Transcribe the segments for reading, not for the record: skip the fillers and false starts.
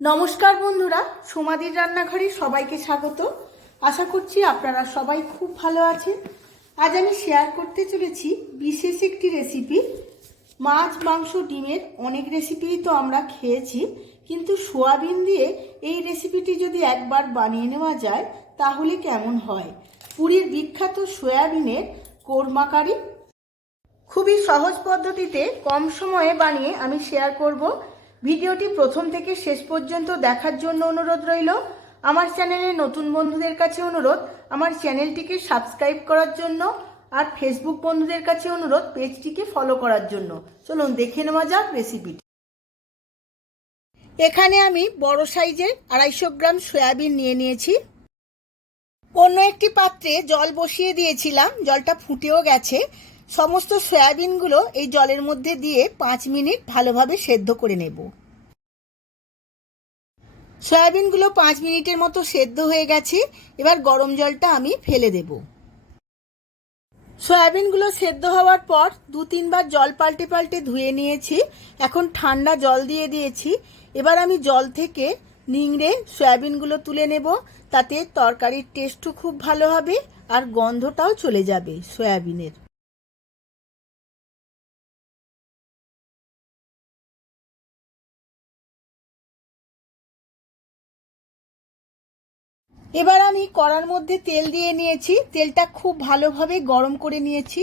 নমস্কার বন্ধুরা, সোমাদির রান্নাঘরে সবাইকে স্বাগত। আশা করছি আপনারা সবাই খুব ভালো আছেন। আজ আমি শেয়ার করতে চলেছি বিশেষ একটি রেসিপি। মাছ, মাংস, ডিমের অনেক রেসিপিই তো আমরা খেয়েছি, কিন্তু সোয়াবিন দিয়ে এই রেসিপিটি যদি একবার বানিয়ে নেওয়া যায় তাহলে কেমন হয়। পুরীর বিখ্যাত সয়াবিনের কোরমা কারি খুবই সহজ পদ্ধতিতে কম সময়ে বানিয়ে আমি শেয়ার করব। ভিডিওটি প্রথম থেকে শেষ পর্যন্ত দেখার জন্য অনুরোধ রইল। আমার চ্যানেলে নতুন বন্ধুদের কাছে অনুরোধ আমার চ্যানেলটিকে সাবস্ক্রাইব করার জন্য, আর ফেসবুক বন্ধুদের কাছে অনুরোধ পেজটিকে ফলো করার জন্য। চলুন দেখে নেওয়া যাক রেসিপিটি। এখানে আমি বড় সাইজের 250 গ্রাম সয়াবিন নিয়ে নিয়েছি। অন্য একটি পাত্রে জল বসিয়ে দিয়েছিলাম, জলটা ফুটেও গেছে। সমস্ত সয়াবিনগুলো এই জলের মধ্যে দিয়ে 5 মিনিট ভালোভাবে সেদ্ধ করে নেব। সয়াবিনগুলো 5 মিনিটের মতো সেদ্ধ হয়ে গেছে। এবার গরম জলটা আমি ফেলে দেব। সয়াবিনগুলো সেদ্ধ হওয়ার পর 2-3 বার জল পাল্টে পাল্টে ধুয়ে নিয়েছি। এখন ঠান্ডা জল দিয়ে দিয়েছি। এবার আমি জল থেকে নিংড়ে সয়াবিনগুলো তুলে নেব। তাতে তরকারির টেস্টও খুব ভালো হবে আর গন্ধটাও চলে যাবে সয়াবিনের। এবার আমি কড়ার মধ্যে তেল দিয়ে নিয়েছি। তেলটা খুব ভালোভাবে গরম করে নিয়েছি।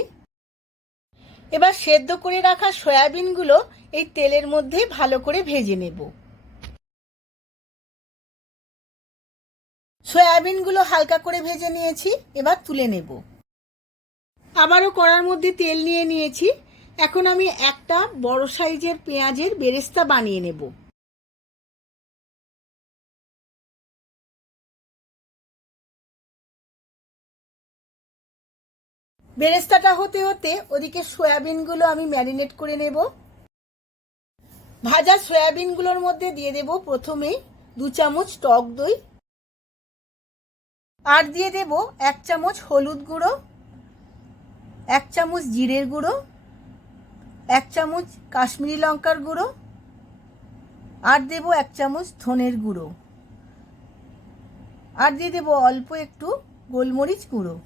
এবার সেদ্ধ করে রাখা সয়াবিনগুলো এই তেলের মধ্যে ভালো করে ভেজে নেব। সয়াবিনগুলো হালকা করে ভেজে নিয়েছি, এবার তুলে নেব। আবারও কড়ার মধ্যে তেল নিয়ে নিয়েছি। এখন আমি একটা বড় সাইজের পেঁয়াজের বেরেস্তা বানিয়ে নেব। বেরেস্তাটা হতে হতে ওদিকে সয়াবিনগুলো আমি ম্যারিনেট করে নেব। ভাজা সয়াবিনগুলোর মধ্যে দিয়ে দেব প্রথমেই 2 চামচ টক দই, আর দিয়ে দেব 1 চামচ হলুদ গুঁড়ো, 1 চামচ জিরের গুঁড়ো, 1 চামচ কাশ্মীরি লঙ্কার গুঁড়ো, আর দেব 1 চামচ ধনের গুঁড়ো, আর দিয়ে দেব অল্প একটু গোলমরিচ গুঁড়ো।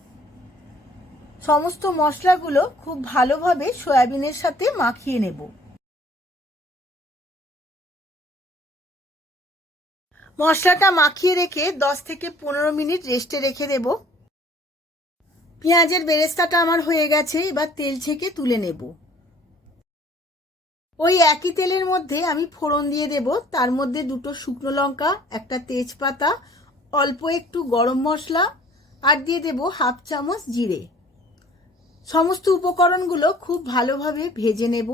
সমস্ত মশলাগুলো খুব ভালোভাবে সয়াবিনের সাথে মাখিয়ে নেব। মশলাটা মাখিয়ে রেখে 10 থেকে 15 মিনিট রেস্টে রেখে দেব। পেঁয়াজের বেরেস্তাটা আমার হয়ে গেছে। এবার তেল ছেঁকে তুলে নেব। ওই একই তেলের মধ্যে আমি ফোড়ন দিয়ে দেব। তার মধ্যে 2টো শুকনো লঙ্কা, একটা তেজপাতা, অল্প একটু গরম মশলা, আর দিয়ে দেব 1/2 চামচ জিরে। সমস্ত উপকরণগুলো খুব ভালোভাবে ভেজে নেব।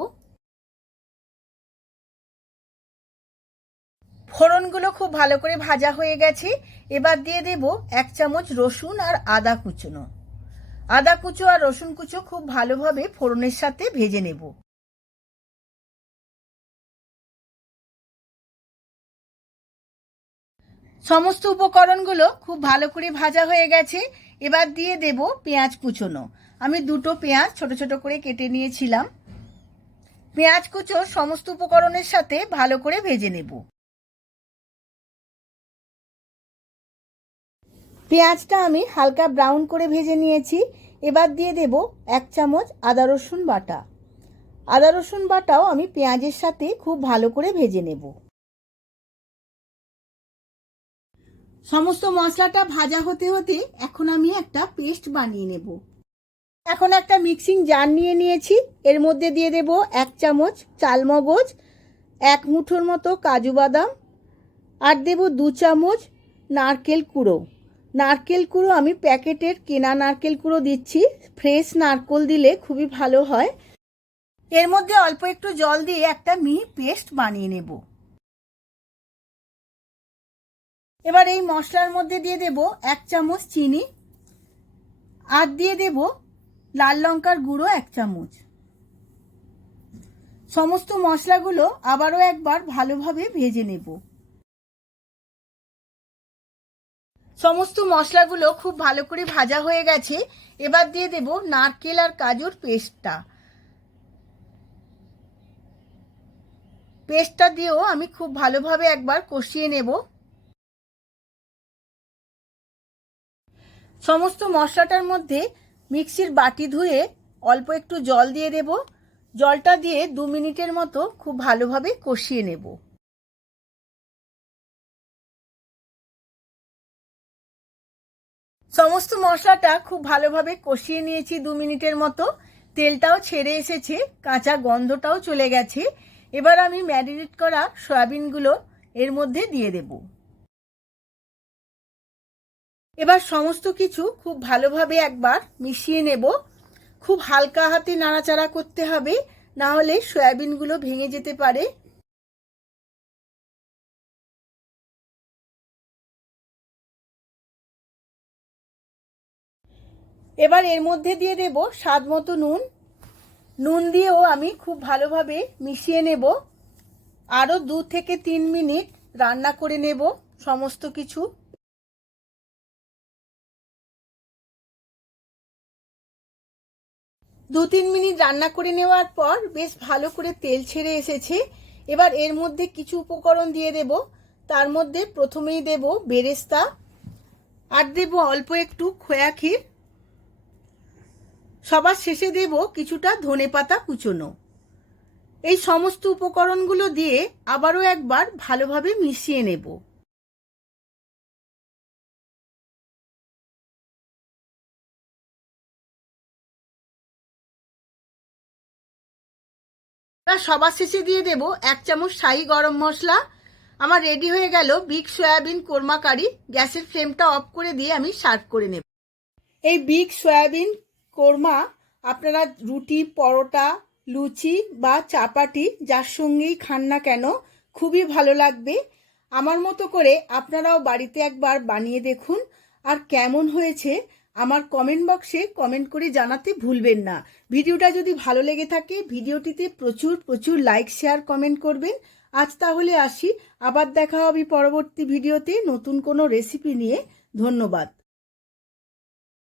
ফোড়নগুলো খুব ভালো করে ভাজা হয়ে গেছে। এবার দিয়ে দেব 1 চামচ রসুন আর আদা কুচনো। আদা কুচো আর রসুন কুচো খুব ভালোভাবে ফোড়নের সাথে ভেজে নেব। সমস্ত উপকরণগুলো খুব ভালো করে ভাজা হয়ে গেছে। এবার দিয়ে দেব পেঁয়াজ কুচোনো। আমি 2টো পেঁয়াজ ছোট ছোট করে কেটে নিয়েছিলাম। পেঁয়াজ কুচো সমস্ত উপকরণের সাথে ভালো করে ভেজে নেব। পেঁয়াজটা আমি হালকা ব্রাউন করে ভেজে নিয়েছি। এবার দিয়ে দেব 1 চামচ আদা রসুন বাটা। আদা রসুন বাটাও আমি পেঁয়াজের সাথে খুব ভালো করে ভেজে নেব। সমস্ত মশলাটা ভাজা হতে হতে এখন আমি একটা পেস্ট বানিয়ে নেব। এখন একটা মিক্সিং জার নিয়ে নিয়েছি। এর মধ্যে দিয়ে দেব 1 চামচ চালমগজ, 1 মুঠোর মতো কাজু বাদাম, আর দেব 2 চামচ নারকেল কুড়ো। নারকেল কুড়ো আমি প্যাকেটের কেনা নারকেল কুড়ো দিচ্ছি। ফ্রেশ নারকেল দিলে খুবই ভালো হয়। এর মধ্যে অল্প একটু জল দিয়ে একটা মিহি পেস্ট বানিয়ে নেব। এবার এই মশলার মধ্যে দিয়ে দেব 1 চামচ চিনি, আর দিয়ে দেব লাল লঙ্কার গুঁড়ো 1 চামচ। সমস্ত মশলাগুলো আবারও একবার ভালোভাবে ভেজে নেব। সমস্ত মশলাগুলো খুব ভালো করে ভাজা হয়ে গেছে। এবার দিয়ে দেব নারকেল আর কাজুর পেস্টটা। পেস্টটা দিয়েও আমি খুব ভালোভাবে একবার কষিয়ে নেব। সমস্ত মশলাটার মধ্যে মিক্সির বাটি ধুয়ে অল্প একটু জল দিয়ে দেব। জলটা দিয়ে 2 মিনিটের মতো খুব ভালোভাবে কষিয়ে নেব। সমস্ত মশলাটা খুব ভালোভাবে কষিয়ে নিয়েছি 2 মিনিটের মতো। তেলটাও ছেড়ে এসেছে, কাঁচা গন্ধটাও চলে গেছে। এবার আমি ম্যারিনেট করা সয়াবিনগুলো এর মধ্যে দিয়ে দেব। এবার সমস্ত কিছু খুব ভালোভাবে একবার মিশিয়ে নেব। খুব হালকা হাতে নাড়াচাড়া করতে হবে, না হলে সয়াবিনগুলো ভেঙে যেতে পারে। এবার এর মধ্যে দিয়ে দেব স্বাদ মতো নুন। নুন দিয়েও আমি খুব ভালোভাবে মিশিয়ে নেব। আরও 2 থেকে 3 মিনিট রান্না করে নেব সমস্ত কিছু। 2-3 মিনিট রান্না করে নেওয়ার পর বেশ ভালো করে তেল ছেড়ে এসেছে। এবার এর মধ্যে কিছু উপকরণ দিয়ে দেব। তার মধ্যে প্রথমেই দেব বেরেস্তা, আর দেব অল্প একটু খোয়া ক্ষীর, সবার শেষে দেব কিছুটা ধনেপাতা কুচোনো। এই সমস্ত উপকরণগুলো দিয়ে আবারও একবার ভালোভাবে মিশিয়ে নেব। সবার শেষে দিয়ে দেব 1 চামচ শাহি গরম মশলা। আমার রেডি হয়ে গেল বিগ সয়াবিন কোরমা কারি। গ্যাসের ফ্লেমটা অফ করে দিয়ে আমি সার্ভ করে নেব। এই বিগ সয়াবিন কোরমা আপনারা রুটি, পরোটা, লুচি বা চাপাটি যার সঙ্গেই খান না কেন খুবই ভালো লাগবে। আমার মতো করে আপনারাও বাড়িতে একবার বানিয়ে দেখুন, আর কেমন হয়েছে আমার কমেন্ট বক্সে কমেন্ট করে জানাতে ভুলবেন না। ভিডিওটা যদি ভালো লেগে থাকে ভিডিওটিতে প্রচুর প্রচুর লাইক, শেয়ার, কমেন্ট করবেন। আজ তাহলে আসি, আবার দেখা হবে পরবর্তী ভিডিওতে নতুন কোনো রেসিপি নিয়ে। ধন্যবাদ।